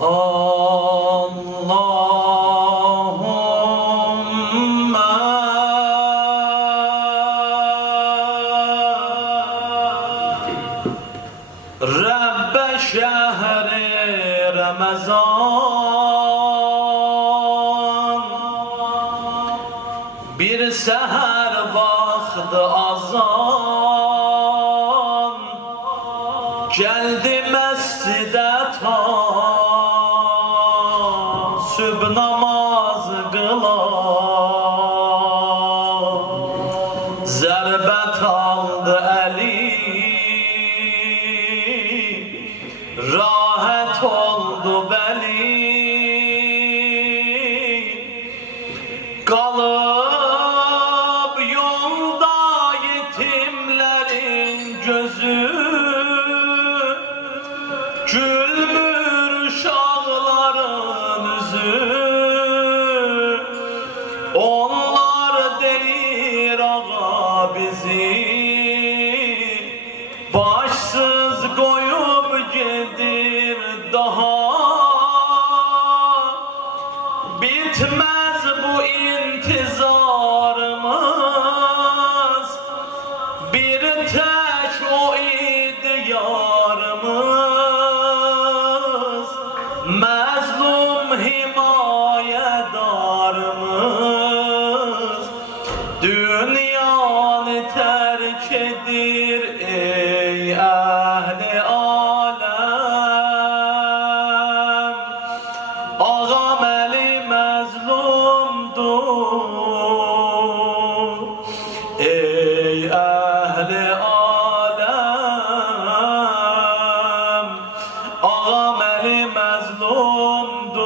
Allahümme Rabbe şehri Ramazan, bir seher vakti azan, geldi mescide ta sübh namaz kıla, zerbet aldı eli, rahat oldu beli, kalıp yolda yetimlerin gözü, gülmür uşakların yüzü. Onlar deyir ağa bizi başsız koyup gedir daha. Bitmez bu intizarımız, bir tek o idi yarımız, mazlum himayedarımız. Dünyanı terk edir ey ehli alem, ağam eli mazlumdur ey ehli alem, ağam eli mazlumdur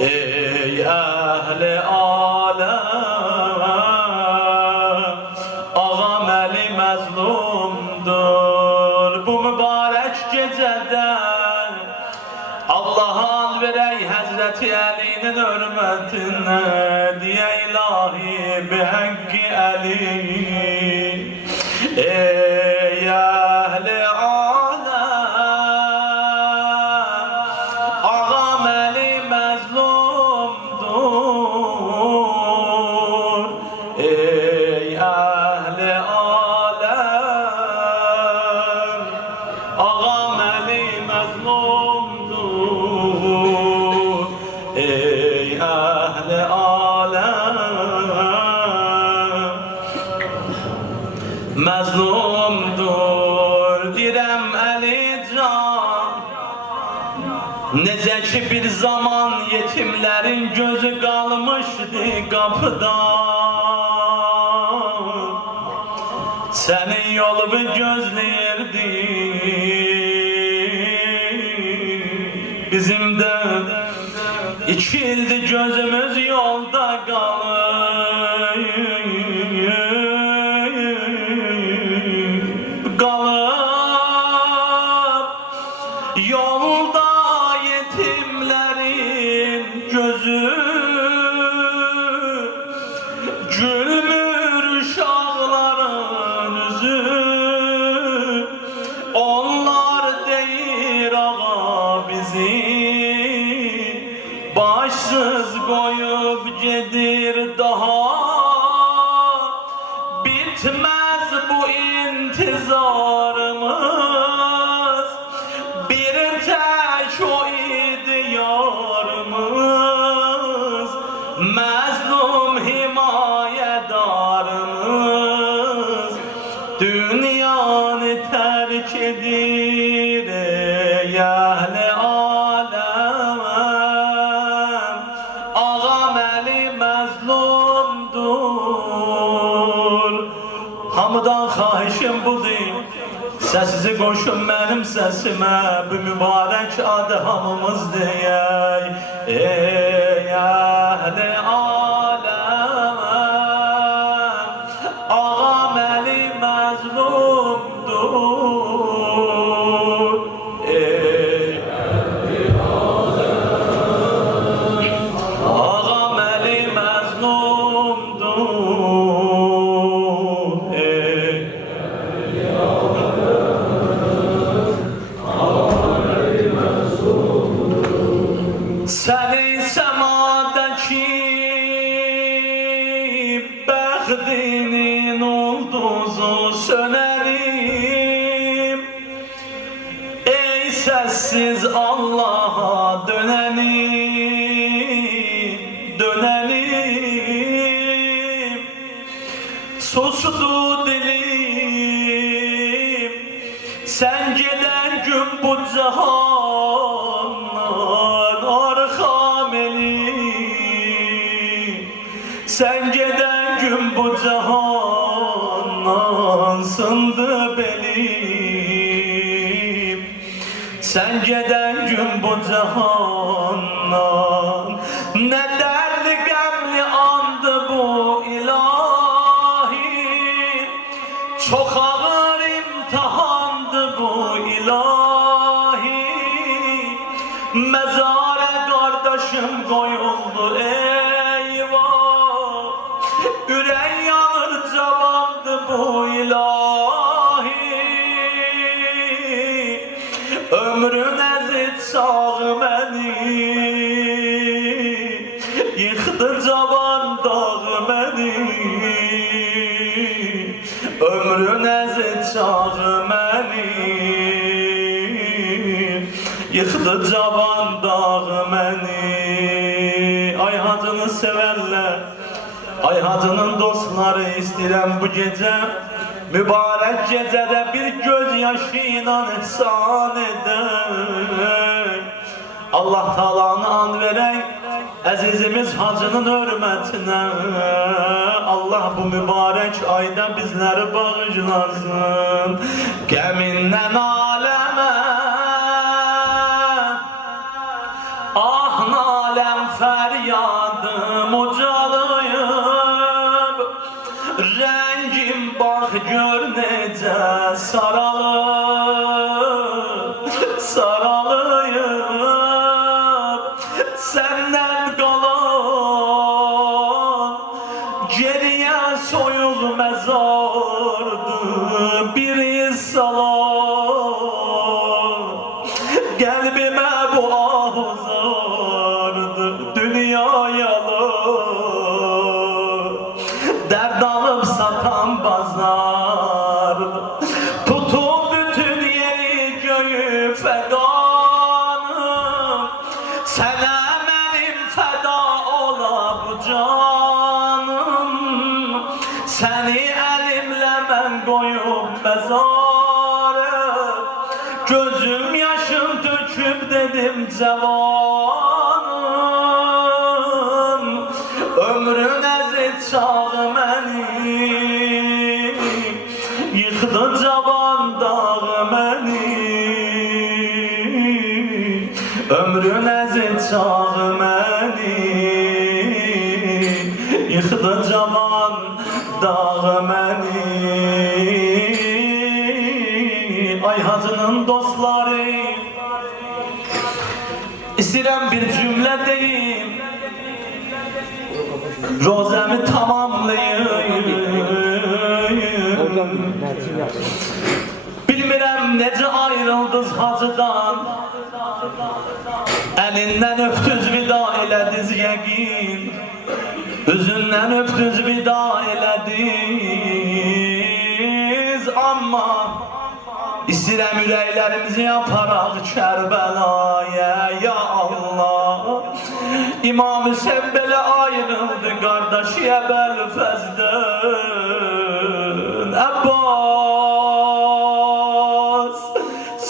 ey ehli alem, ağam eli mazlumdur. Bu mübarek gecede Allah'ın verey Hazreti Ali'nin hürmetine diye ilahi bi hakkı Ali. Ey ehli alem, ağam eli mazlumdur ey ehli alem, ağam eli mazlumdur ey ehli alem, mazlumdur direm eli can. Necə ki bir zaman yetimlerin gözü kalmıştı kapıda, senin yolunu gözleyirdi. Bizim de 2 ildir gözümüz yolda kalır, yolda yetimlerin gözü, gülmür uşakların yüzü. Onlar deyir ağa bizi başsız koyup gedir daha. Bitmez bu intizarımız, bir tek o idi yarımız, mazlum himayedarımız. Dünyanı terk edir ey ehli alem, ağam eli mazlumdur. Hamıdan xahişim budur, səsizi qoşun mənim səsimə, bu mübarək adı hamımız deyək. Ey əhli aləm, ağam eli məzlumdur ey əhli aləm, ağam eli məzlumdur ey Allah. sessiz Allah'a dönenim, sustu dilim, sen gelen gün bu cihandan arkam elim, sen gelen gün bu cihandan sındı belim, sen gelen gün bu cihandan ne derdi gemli andı bu ilahi, çok ağır imtihandı bu ilahi, mezara kardeşim koyuldu eyvah, yüreğim yanır cavandı bu ilahi, ömrün ezit çağı beni, yıktı cavan dağı beni, ömrün ezit çağı beni, yıktı cavan dağı beni. Ay hacını severler, ay hacının dostları, istirem bu gece mübarek gecede bir gözyaşıyla ihsan eder. Allah Teala'nı and verək əzizimiz hacının hürmetine. Allah bu mübarek ayda bizleri bağışlasın. Geminden aleme, ah nalem feryadım ucalıyım, rengim bak gör necə saralıyım, senden kalan geriye soyul mezardı bir salam, kalbime bu ah uzardı dünya yalan, dert alıp satan pazar, tutup bütün yeri göğü fedanım, sana benim feda ola bu canım, seni elimle ben koyup mezara, gözüm yaşım döküp dedim cevanım, ömrün ezit çağı beni, yıktı cavan dağı beni, ömrün ezit çağı beni, yıktı cavan dağı beni. Ay hacının dostları, istirem bir cümle deyim, rozemi tamamlayayım. Bilmirəm necə ayrıldız hacıdan, elinden öptüz vida elediz yəqin, üzündən öptüz vida elediz, amma İstirəm ürəklərimizi yaparaq Kərbəlaya, ya Allah. İmam Hüseyin belə ayrıldı qardaşı Əbəlfəzdən. Abbas,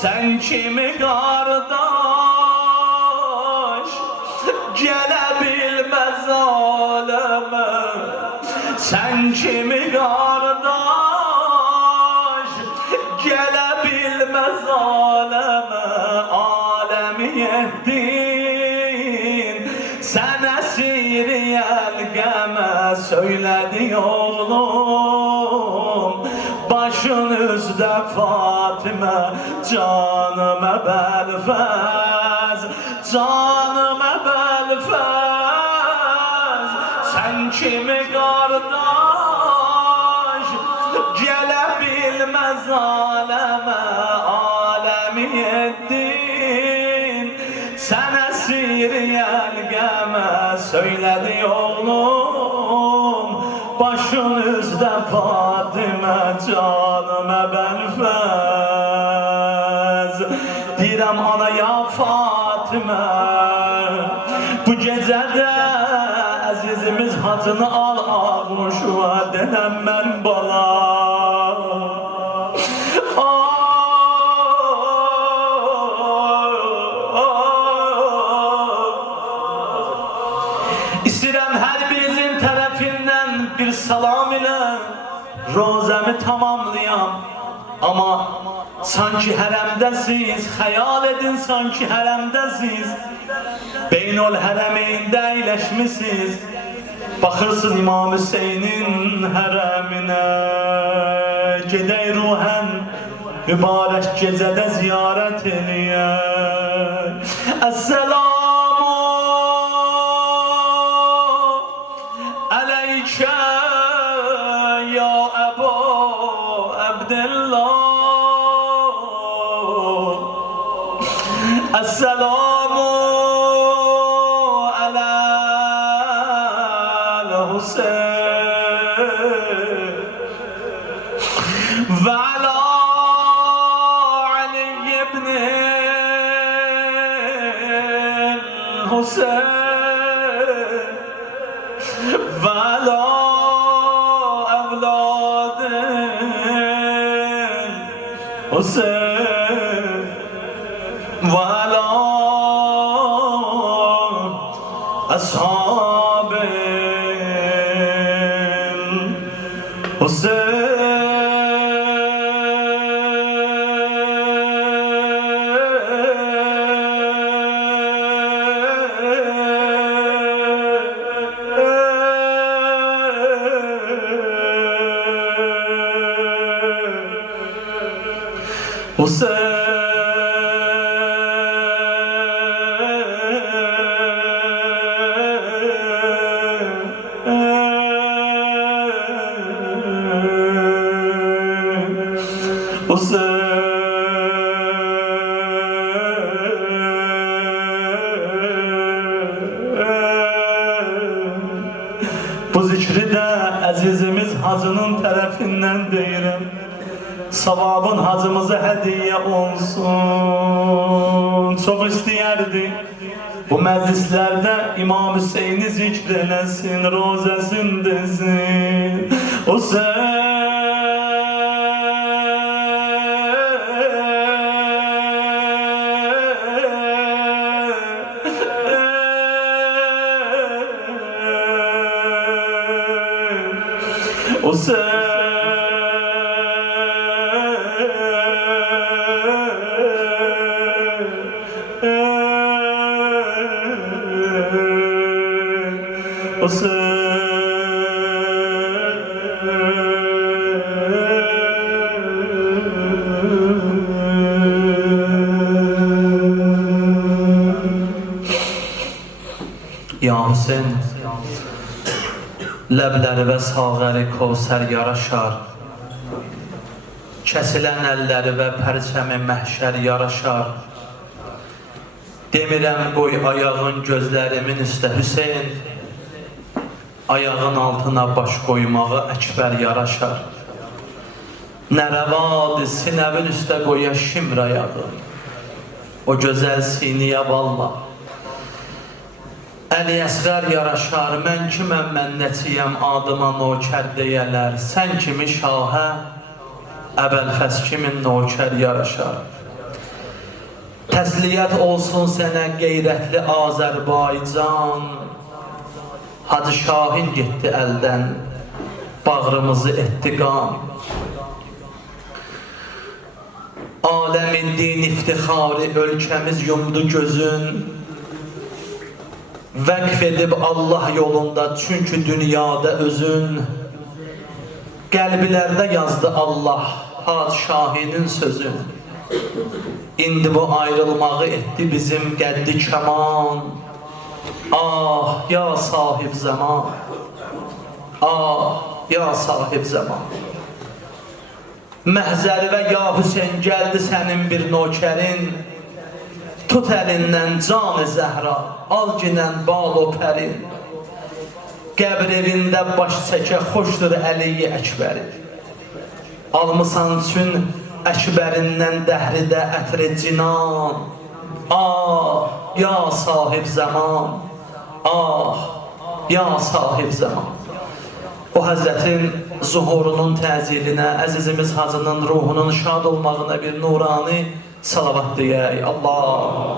sən kimi qardaş, gələ bilməz aləmə, sən kimi qardaş, gələ bilməz aləmə, aləmi etdin, sən əsiriyəl qəmə, söylədi oğlum, başın üzdə Fatimə, canım Əbəlfəz, canım Əbəlfəz, sən kimi qardaş, gələ bilməz aləmə, aləmi etdin, sən əsiriyəl qəmə, söylədi oğlum, başın üzdə Fatimə, canım Əbəlfəz. Deyirəm ana ya Fatimə, bu gecədə əzizimiz hacını al ağuşuva, denəm mən bala. İstəyirəm hər birinizin tərəfindən bir salam ilə rozəmi tamamlayam. Ama sanki hərəmdəsiz, xəyal edin sanki hərəmdəsiz. Beynol hərəmeyndə əyləşmisiniz. Baxırsın İmam Hüseynin hərəminə. Gedək ruhən mübarək gecədə ziyarət eləyək. Əssəlamu əleykə ya Əbu Abdillah. Esselamu ala Hüseyin ve ala Ali ibn Hüseyin ve ala evladin Hüseyin ve ala ashabin Hüseyin. Bu zikri də əzizimiz hacının tərəfindən deyirəm. Savabın hacımıza hədiyyə olsun. Çox istəyərdi bu məclislərdə İmam Hüseyni zikr eləsin, rozəsin desin. Ya Hüseyin, ləbləri və sağəri Kevsər yaraşar, kəsilən əlləri və pərçəmi məhşər yaraşar. Demirəm qoy ayağın gözlərimin üstə Hüseyin, ayağın altına baş qoymağı əkbər yaraşar. Nərəvadı sinəvin üstə qoya şimr ayağı, o gözəl siniyə valla. Əli əsğər yaraşar, mən kiməm mənnətiyəm, adıma nokər deyələr. Sən kimi şahə, əvvəlfəs kimin nokər yaraşar. Təsliyyət olsun sənə qeyrətli Azərbaycan. Hacı Şahin getdi əldən, bağrımızı etdi qan. Aləmin din iftixarı ölkəmiz yumdu gözün. Vəqf edib Allah yolunda, çünki dünyada özün. Qəlblərdə yazdı Allah Hacı Şahinin sözün. İndi bu ayrılmağı etdi bizim qəddi kəman. Ah ya sahib zaman, ah ya sahib zaman. Məhzəri və ya Hüseyin gəldi sənin bir nokərin. Tut əlindən can-ı Zəhra, al ginən bal o pərin. Qəbr evində baş çəkə xoşdur Əli-i Əkbəri. Almısan üçün Əkbərindən dəhridə ətri cinan. Ah, ya sahib zaman. Ah, ya sahib zaman. O Həzrətin zuhurunun təzilinə, əzizimiz Hacının ruhunun şad olmağına bir nurani salavat deyək. Allah.